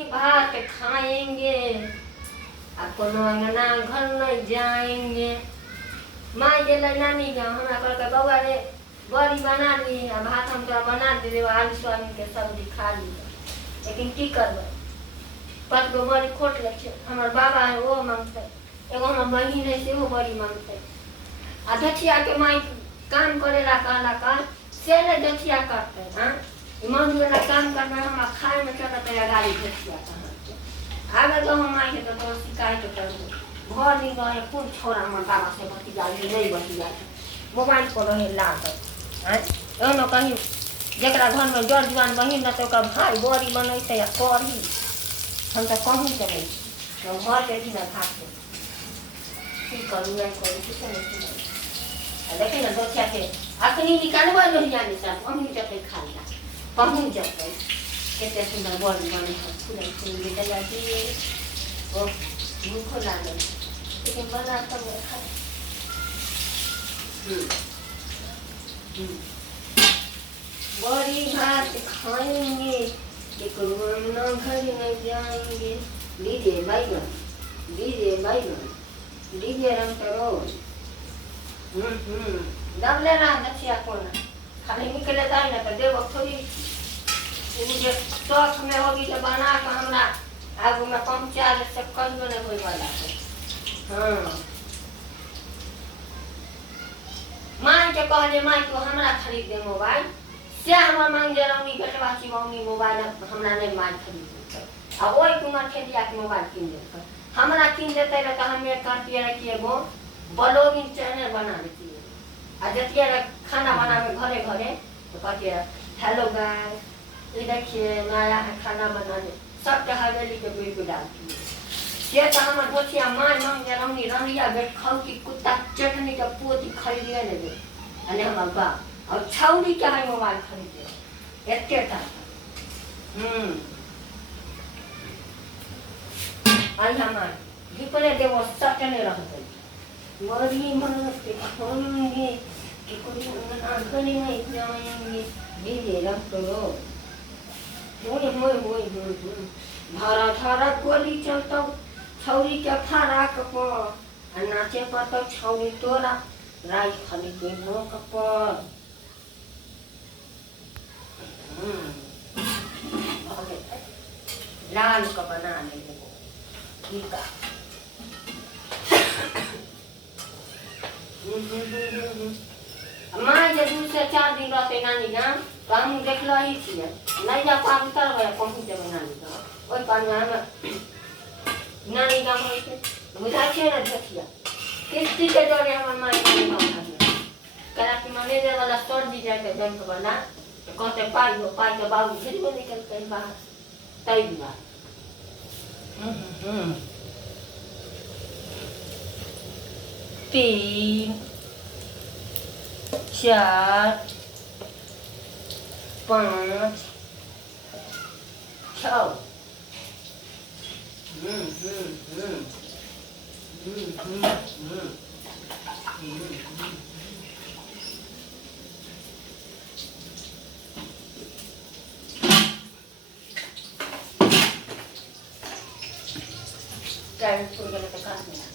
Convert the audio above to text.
बड़ी भात खाएंगे कोनो अंगना घर नहीं जाएंगे। माँ गेलै नानी गाँव हमरा कहलकै बौआ रे बड़ी बना ली आ भात हम तोरा बना दे देबो आलू सोयाबीन के सब्जी खा ली। लेकिन की करबै 5 गो बड़ी खोट लै छै। हमर बाबा है वो मांगतै, एगो हमर बहिन है सेहो बड़ी मांगतै। आ दछिया के माई काम करे ला कहला कर से ले दछिया करतै। हां मन वाला काम करना हम खाए में चलत है गाड़ी दछिया कहां आगे जो हम माई के तो शिकायत करबो घर नहीं गए खूब छोरा हमर बाबा से भतीजा नहीं बतिया मोबाइल पर रहे लागत। हैं एनो कहीं जकरा घर में जड़ जुआन बहिन न तो का भाई बड़ी बनैते या करी हम तो कहूँ चले तो घर के भी ना भागते की करूँ नहीं करूँ कुछ नहीं। देखिए ना दछिया के अखनी निकालबा नहीं जाने सब हम ही जते खा लिया कहूँ जते केते सुंदर बड़ी बने है फूल फूल के जाती है ओ भूख लागल लेकिन बना तो खा बड़ी भात खाएंगे अंगना घर में जाएंगे। लीजिए बैगन लीजिए रंग करो दब लेना दछिया कोना खाली निकले जाए ना तो देव थोड़ी मुझे शौक में होगी तो बना के हमरा आगू में पहुँचा दे सब कहियो नहीं होय वाला है। हाँ माँ के कहले माँ को हमरा खरीद दे मोबाइल से हमर मांग जरौनी बेटवा चिवौनी मोबाइल हमरा नहीं माँ खरीद दे अब ओई कुमार खेलिया के मोबाइल किन दे हमरा किन देते तो हम एक करतिए रखिए गो ब्लॉगिंग चैनल बना देती आ जतिया खाना बनावे घरे घरे तो कहती है हेलो गाइस ये देखिए नया है खाना बनाने सब हवेली के वीडियो डालती है। ये तो हमर दोछिया माँ मांग जरौनी रंगिया बेट खाऊ की कुत्ता चटनी का पोती खरीदिए ले दे अने हमर बा और छौरी के है मोबाइल खरीदे एतेटा आई हमार जिपले देवो सटने रहते मरी मरत के खाएंगे कि कोई अंगना में जाएंगे। लीजिए रख दो होय धारा धारा गोली चलता छौरी के फराक पर नाचे पर छौरी तोरा राई खाली के नोक पर लाल का बना ले ठीक है। माँ जे 2 से 4 दिन रहते नानी गाँव तो हम देखल ही छे नहीं जा पाब उतर गए पहुँच जब नानी गाँव ओई पानी में नानी गाँव होते बुझा छे ना दछिया किस्ती के डरे हमर माँ के गाँव करा कि मैनेजर वाला सर जी जाके बैंक वाला कहते पाई तो बाबू फिर में निकल के बाहर तई दिया 3 4 5 6 Kaya puro ka na